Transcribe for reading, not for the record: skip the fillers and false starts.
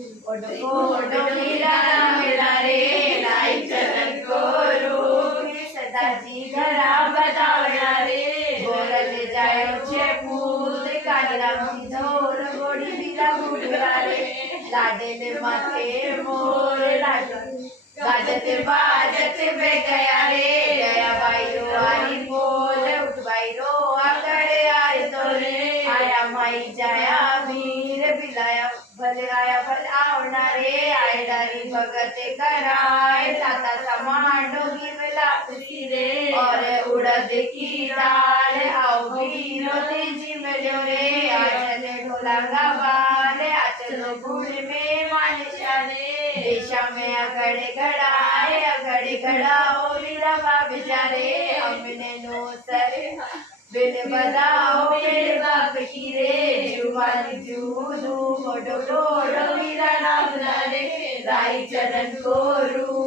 ओडो ओडो मीरा मेरा रे लाई चरण को रूप सदाजी घरा बजावना रे बोरल जायो छे फूल काला ढोल गोड़ी बीरा गुड़रा रे लाडे माथे मोर गाजते बाजते बे गया रे गया बाईरो आई बोल उठ बाईरो आकड़े आए तो रे आया माई जाया वीर बिलाया भले आया भल आवना रे आए डारी भगते कराए लाता समान डोगी में लापसी रे और उड़द की दाल आओ वीरो तेजी में लो रे आचले ढोला गवाले आचलो गुड़ में मानिशा रे देशा में अगड़े गड़ाए अगड़े गड़ाओ वीरा बाप जारे हमने नो सरे बिन बताओ मेरे बाप की रे जुबानी जूदू मोडो डोडो वीरा नाम रे राई चरण को रू